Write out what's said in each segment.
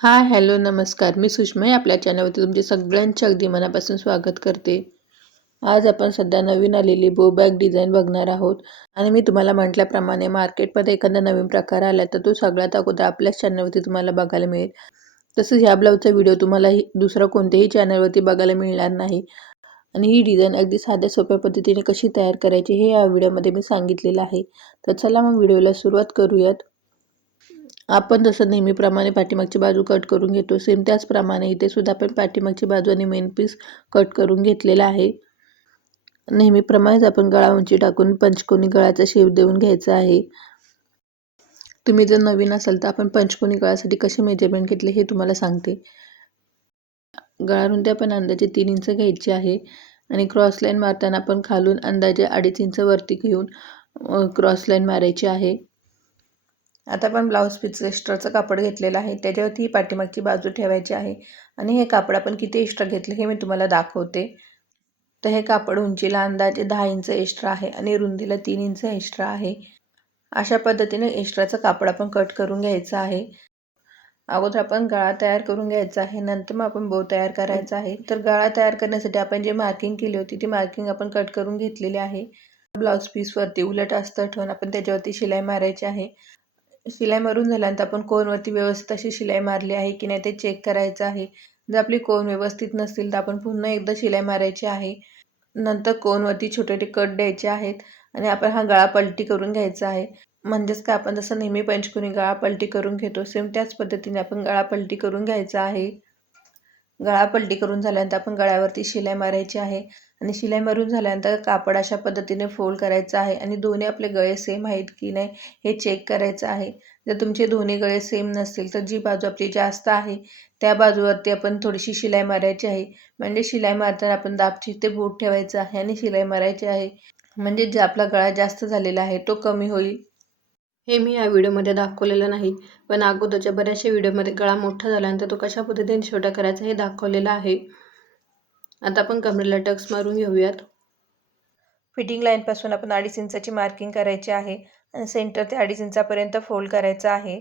Hi hello नमस्कार. मी सुषमा आपल्या चॅनलवरती तुमचे सगळ्यांचे अगदी मनापासून स्वागत करते. आज आपण सध्या नवीन आलेली बो बॅग डिझाईन बघणार आहोत. आणि मी तुम्हाला म्हटल्याप्रमाणे मार्केटमध्ये एखादा नवीन प्रकार आला तर तो सगळ्यात अगोदर आपल्याच चॅनलवरती तुम्हाला बघायला मिळेल. तसंच ह्या ब्लाऊजचा व्हिडिओ तुम्हाला दुसरा कोणत्याही चॅनलवरती बघायला मिळणार नाही. आणि ही डिझाईन अगदी साध्या सोप्या पद्धतीने कशी तयार करायची हे या व्हिडिओमध्ये मी सांगितलेलं आहे. तर चला मग व्हिडिओला सुरुवात करूयात. आपण जसं नेहमीप्रमाणे पाठीमागची बाजू कट करून घेतो सेम त्याचप्रमाणे इथे सुद्धा आपण पाठीमागची बाजू आणि मेन पीस कट करून घेतलेला आहे. नेहमीप्रमाणेच आपण गळा उंची टाकून पंचकोनी गळाचा शेप देऊन घ्यायचा आहे. तुम्ही जर नवीन असाल तर आपण पंचकोनी गळासाठी कसे मेजरमेंट घेतले हे तुम्हाला सांगते. गळा रुंदी आपण अंदाजे तीन इंच घ्यायची आहे आणि क्रॉस लाईन मारताना आपण खालून अंदाजे अडीच इंच वरती घेऊन क्रॉस लाईन मारायची आहे. आता आपण ब्लाऊज पीस एक्स्ट्राचं कापड घेतलेलं आहे. त्याच्यावरती ही पाठीमागची बाजू ठेवायची आहे. आणि हे कापड आपण किती एक्स्ट्रा घेतले हे मी तुम्हाला दाखवते. तर हे कापड उंचीला अंदाजे दहा इंच एक्स्ट्रा आहे आणि रुंदीला तीन इंच एक्स्ट्रा आहे. अशा पद्धतीने एक्स्ट्राचं कापड आपण कट करून घ्यायचं आहे. अगोदर आपण गळा तयार करून घ्यायचा आहे. नंतर मग आपण बो तयार करायचा आहे. तर गळा तयार करण्यासाठी आपण जे मार्किंग केली होती ती मार्किंग आपण कट करून घेतलेली आहे. ब्लाऊज पीसवरती उलट असतं ठेवून आपण त्याच्यावरती शिलाई मारायची आहे. शिलाई मारून झाल्यानंतर आपण कोनवरती व्यवस्थित अशी शिलाई मारली आहे की नाही ते चेक करायचं आहे. जर आपली कोन व्यवस्थित नसतील तर आपण पुन्हा एकदा शिलाई मारायची आहे. नंतर कोनवरती छोटे छोटे कट द्यायचे आहेत आणि आपण हा गळा पलटी करून घ्यायचा आहे. म्हणजेच काय आपण जसं नेहमी पंचकोनी गळा पलटी करून घेतो सेम त्याच पद्धतीने आपण गळा पलटी करून घ्यायचा आहे. गळा पलटी करून झाल्यानंतर आपण गळ्यावरती शिलाई मारायची आहे. आणि शिलाई मारून झाल्यानंतर कापड अशा पद्धतीने फोल्ड करायचं आहे. आणि दोन्ही आपले गळे सेम आहेत की नाही हे चेक करायचं आहे. जर तुमचे दोन्ही गळे सेम नसतील तर जी बाजू आपली जास्त आहे त्या बाजूवरती आपण थोडीशी शिलाई मारायची आहे. म्हणजे शिलाई मारताना आपण दाबची ते बोट ठेवायचं आहे आणि शिलाई मारायची आहे. म्हणजे जे आपला गळा जास्त झालेला आहे तो कमी होईल. हे मी या व्हिडिओमध्ये दाखवलेलं नाही पण अगोदरच्या बऱ्याचशा व्हिडिओमध्ये गळा मोठा झाल्यानंतर तो कशा पद्धतीने छोटा करायचा हे दाखवलेलं आहे. आता आपण कमरेला टक्स मारून घेऊयात. फिटिंग लाईनपासून आपण अडीच इंचाची मार्किंग करायची आहे आणि सेंटर ते अडीच इंचापर्यंत फोल्ड करायचं आहे.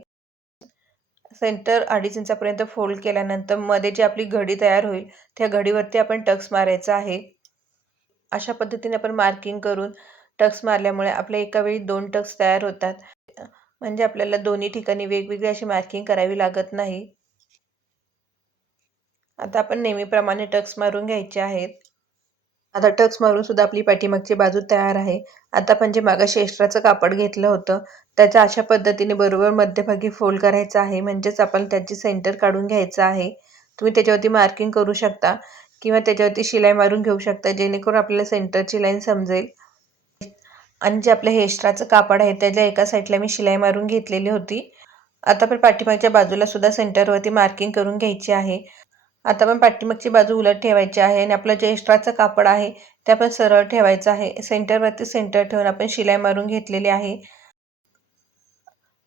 सेंटर अडीच इंचापर्यंत फोल्ड केल्यानंतरमध्ये जी आपली घडी तयार होईल त्या घडीवरती आपण टक्स मारायचा आहे. अशा पद्धतीने आपण मार्किंग करून टक्स मारल्यामुळे आपल्या एका वेळी दोन टक्स तयार होतात. म्हणजे आपल्याला दोन्ही ठिकाणी वेगवेगळी अशी मार्किंग करावी लागत नाही. आता आपण नेहमीप्रमाणे टक्स मारून घ्यायचे आहेत. आता टक्स मारून सुद्धा आपली पाठीमागची बाजू तयार आहे. आता आपण जे मागाशी एक्स्ट्राचं कापड घेतलं होतं त्याच्या अशा पद्धतीने बरोबर मध्यभागी फोल्ड करायचं आहे. म्हणजेच आपण त्याची सेंटर काढून घ्यायचं आहे. तुम्ही त्याच्यावरती मार्किंग करू शकता किंवा त्याच्यावरती शिलाई मारून घेऊ शकता जेणेकरून आपल्याला सेंटरची लाईन समजेल. आणि जे आपलं हे एक्स्ट्राचं कापड आहे त्याच्या एका साईडला मी शिलाई मारून घेतलेली होती. आता पण पाठीमागच्या बाजूला सुद्धा सेंटरवरती मार्किंग करून घ्यायची आहे. आता पण पाठीमागची बाजू उलट ठेवायची आहे आणि आपलं जे एक्स्ट्राचं कापड आहे ते आपण सरळ ठेवायचं आहे. सेंटरवरती सेंटर ठेवून आपण शिलाई मारून घेतलेली आहे.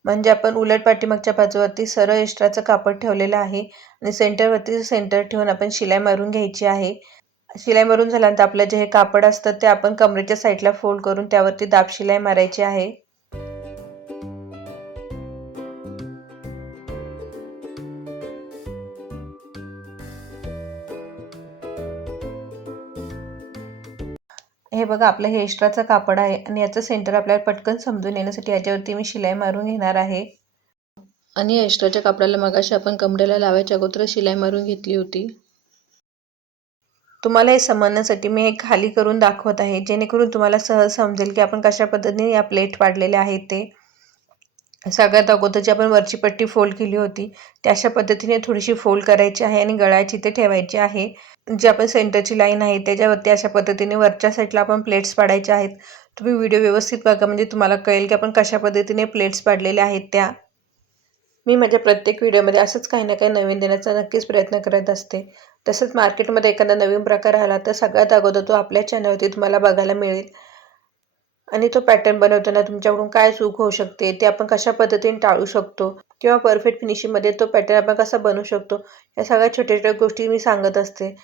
म्हणजे आपण उलट पाठीमागच्या बाजूवरती सरळ एक्स्ट्राचं कापड ठेवलेलं आहे आणि सेंटरवरती सेंटर ठेवून आपण शिलाई मारून घ्यायची आहे. शिलाई मारून झाल्यानंतर आपलं जे हे कापड असतं ते आपण कमरेच्या साईडला फोल्ड करून त्यावरती दाब शिलाई मारायची आहे. हे बघा आपलं हे एक्स्ट्राचं कापड आहे आणि याचं सेंटर आपल्याला पटकन समजून येण्यासाठी याच्यावरती मी शिलाई मारून घेणार आहे. आणि या एक्स्ट्राच्या कापडाला मगाशी आपण कमरेला लावायच्या अगोदर शिलाई मारून घेतली होती. तुम्हाला हे समजण्यासाठी मी हे खाली करून दाखवत आहे जेणेकरून तुम्हाला सहज समजेल की आपण कशा पद्धतीने या प्लेट पाडलेल्या आहेत ते. सगळ्यात अगोदर जी आपण वरची पट्टी फोल्ड केली होती त्या अशा पद्धतीने थोडीशी फोल्ड करायची आहे आणि गळ्याची ते ठेवायची आहे. जी आपण सेंटरची लाईन आहे त्याच्यावरती अशा पद्धतीने वरच्या साईडला आपण प्लेट्स पाडायच्या आहेत. तुम्ही व्हिडिओ व्यवस्थित बघा म्हणजे तुम्हाला कळेल की आपण कशा पद्धतीने प्लेट्स पाडलेल्या आहेत त्या. मी माझ्या प्रत्येक व्हिडिओमध्ये असंच काही ना काही नवीन देण्याचा नक्कीच प्रयत्न करत असते. तसंच मार्केटमध्ये एखादा नवीन प्रकार आला तर सगळ्यात अगोदर तो आपल्या चॅनलवरती तुम्हाला बघायला मिळेल. आणि तो पॅटर्न बनवताना तुमच्याकडून काय चूक होऊ शकते ते आपण कशा पद्धतीने टाळू शकतो किंवा परफेक्ट फिनिशिंगमध्ये तो पॅटर्न आपण कसा बनवू शकतो या सगळ्या छोट्या छोट्या गोष्टी मी सांगत असते.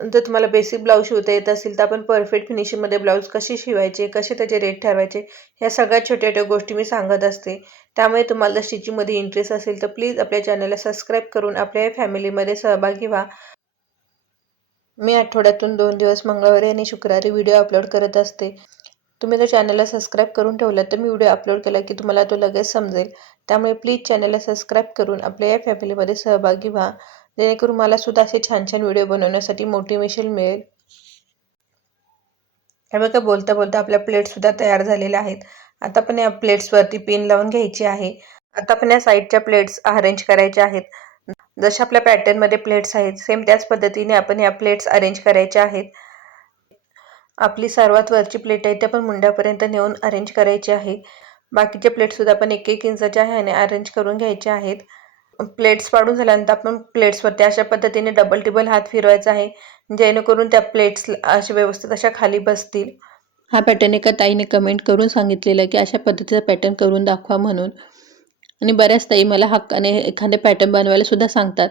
जर तुम्हाला बेसिक ब्लाऊज शिवता येत असेल तर आपण परफेक्ट फिनिशिंगमध्ये ब्लाऊज कसे शिवायचे कसे त्याचे रेट ठरवायचे ह्या सगळ्यात छोट्या छोट्या गोष्टी मी सांगत असते. त्यामुळे तुम्हाला जर स्टिचिंगमध्ये इंटरेस्ट असेल तर प्लीज आपल्या चॅनलला सबस्क्राईब करून आपल्या या फॅमिलीमध्ये सहभागी व्हा मी आठवड्यातून दोन दिवस मंगळवारी आणि शुक्रवारी व्हिडिओ अपलोड करत असते. तुम्ही जर चॅनलला सबस्क्राईब करून ठेवलं तर मी व्हिडिओ अपलोड केला की तुम्हाला तो लगेच समजेल. त्यामुळे प्लीज चॅनलला सबस्क्राईब करून आपल्या या फॅमिलीमध्ये सहभागी व्हा. जेणेकरून मला सुद्धा असे छान छान व्हिडिओ बनवण्यासाठी मोटिवेशन मिळेल. हे बघा बोलता बोलता आपल्या प्लेट्ससुद्धा तयार झालेल्या आहेत. आता पण या प्लेट्सवरती पिन लावून घ्यायची आहे. आता पण या साईडच्या प्लेट्स अरेंज करायच्या आहेत. जशा आपल्या पॅटर्नमध्ये प्लेट्स आहेत सेम त्याच पद्धतीने आपण या प्लेट्स अरेंज करायच्या आहेत. आपली सर्वात वरची प्लेट आहे त्या पण मुंड्यापर्यंत नेऊन अरेंज करायची आहे. बाकीचे प्लेट्ससुद्धा आपण एक एक इंचाच्या ह्याने अरेंज करून घ्यायचे आहेत. प्लेट्स पाडून झाल्यानंतर आपण प्लेट्सवरती अशा पद्धतीने डबल टिबल हात फिरवायचा आहे. जेणेकरून त्या प्लेट्स अशा व्यवस्थित अशा खाली बसतील. हा पॅटर्न एका ताईने कमेंट करून सांगितलेलं की अशा पद्धतीचा पॅटर्न करून दाखवा म्हणून. आणि बऱ्याच ताई मला हक्काने एखादे पॅटर्न बनवायला सुद्धा सांगतात.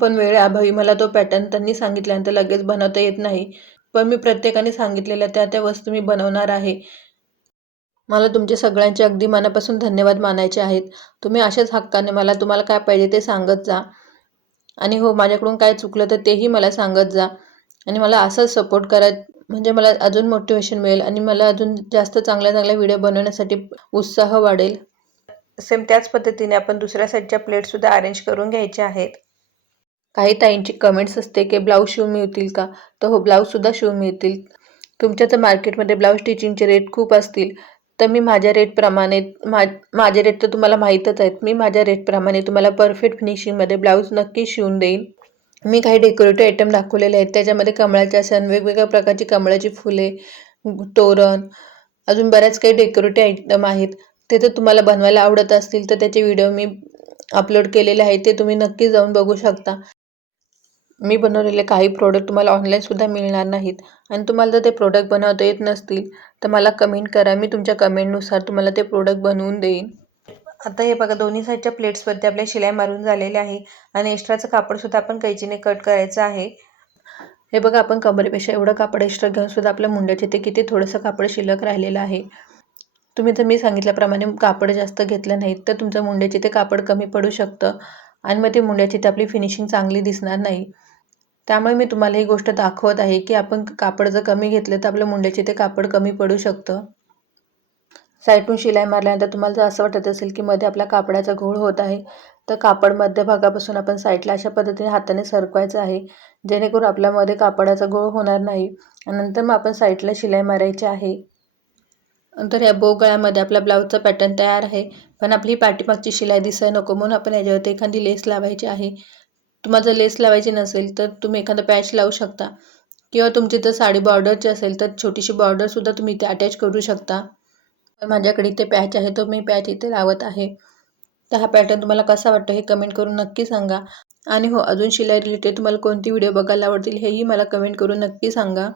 पण वेळ अभावी मला तो पॅटर्न त्यांनी सांगितल्यानंतर लगेच बनवता येत नाही. पण मी प्रत्येकाने सांगितलेल्या त्या त्या वस्तू मी बनवणार आहे. मला तुमचे सगळ्यांचे अगदी मनापासून धन्यवाद मानायचे आहेत. तुम्ही अशाच हक्काने मला तुम्हाला काय पाहिजे ते सांगत जा. आणि हो माझ्याकडून काय चुकलं तर तेही मला सांगत जा. आणि मला असंच सपोर्ट करा म्हणजे मला अजून मोटिवेशन मिळेल आणि मला अजून जास्त चांगल्या चांगल्या व्हिडिओ बनवण्यासाठी उत्साह वाढेल. सेम त्याच पद्धतीने आपण दुसऱ्या साईडच्या प्लेटसुद्धा अरेंज करून घ्यायच्या आहेत. काही ताईंची कमेंट्स असते की ब्लाऊज शिवून मिळतील का? तर हो ब्लाऊजसुद्धा शिवून मिळतील. तुमच्या तर मार्केटमध्ये ब्लाऊज स्टिचिंगचे रेट खूप असतील. तर मी माझ्या रेटप्रमाणे मा माझे रेट तर तुम्हाला माहीतच आहेत. मी माझ्या रेटप्रमाणे तुम्हाला परफेक्ट फिनिशिंगमध्ये ब्लाऊज नक्की शिवून देईन. मी काही डेकोरेटिव्ह आयटम दाखवलेले आहेत. त्याच्यामध्ये कमळाच्या सण वेगवेगळ्या प्रकारची कमळाची फुले तोरण अजून बऱ्याच काही डेकोरेटिव्ह आयटम आहेत. ते जर तुम्हाला बनवायला आवडत असतील तर त्याचे व्हिडिओ मी अपलोड केलेले आहेत. ते तुम्ही नक्की जाऊन बघू शकता. मी बनवलेले काही प्रोडक्ट तुम्हाला ऑनलाईनसुद्धा मिळणार नाहीत. आणि तुम्हाला जर ते प्रोडक्ट बनवता येत नसतील तर मला कमेंट करा. मी तुमच्या कमेंटनुसार तुम्हाला ते प्रोडक्ट बनवून देईन. आता हे बघा दोन्ही साईडच्या प्लेट्सवरती आपल्या शिलाई मारून झालेले आहे. आणि एक्स्ट्राचं कापडसुद्धा आपण कैचीने कट करायचं आहे. हे बघा आपण कमरेपेक्षा एवढं कापड एक्स्ट्रा घेऊन सुद्धा आपल्या मुंड्याचे ते किती थोडंसं कापड शिल्लक राहिलेलं आहे. तुम्ही तर मी सांगितल्याप्रमाणे कापड जास्त घेतलं नाहीत तर तुमचं मुंड्याचे ते कापड कमी पडू शकतं. आणि मग ते मुंड्याची ते आपली फिनिशिंग चांगली दिसणार नाही. त्यामुळे मी तुम्हाला ही गोष्ट दाखवत आहे की आपण कापड जर कमी घेतलं तर आपल्या मुंड्याचे ते कापड कमी पडू शकतं. साईडून शिलाई मारल्यानंतर तुम्हाला जर असं वाटत असेल की मध्ये आपल्या कापडाचा घोळ होत आहे तर कापड मध्यभागापासून आपण साईडला अशा पद्धतीने हाताने सरकवायचं आहे जेणेकरून आपल्यामध्ये कापडाचा घोळ होणार नाही. नंतर मग आपण साईडला शिलाई मारायची आहे. नंतर या बोगळ्यामध्ये आपला ब्लाऊजचा पॅटर्न तयार आहे. पण आपली पाठीमागची शिलाई दिसाय नको म्हणून आपण याच्यावरती एखादी लेस लावायची आहे. तुम्हाला जर लेस लावायची नसेल तर तुम्ही एखादा पॅच लावू शकता. किंवा तुमची जर साडी बॉर्डरची असेल तर छोटीशी बॉर्डरसुद्धा तुम्ही इथे अटॅच करू शकता. माझ्याकडे इथे पॅच आहे तो मी पॅच इथे लावत आहे. तर हा पॅटर्न तुम्हाला कसा वाटतो हे कमेंट करून नक्की सांगा. आणि हो अजून शिलाई रिलेटेड तुम्हाला कोणती व्हिडिओ बघायला आवडतील हेही मला कमेंट करून नक्की सांगा.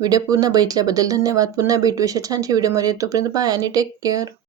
व्हिडिओ पूर्ण बघितल्याबद्दल धन्यवाद. पुन्हा भेटू अशा छानशा व्हिडिओमध्ये तोपर्यंत बाय आणि टेक केअर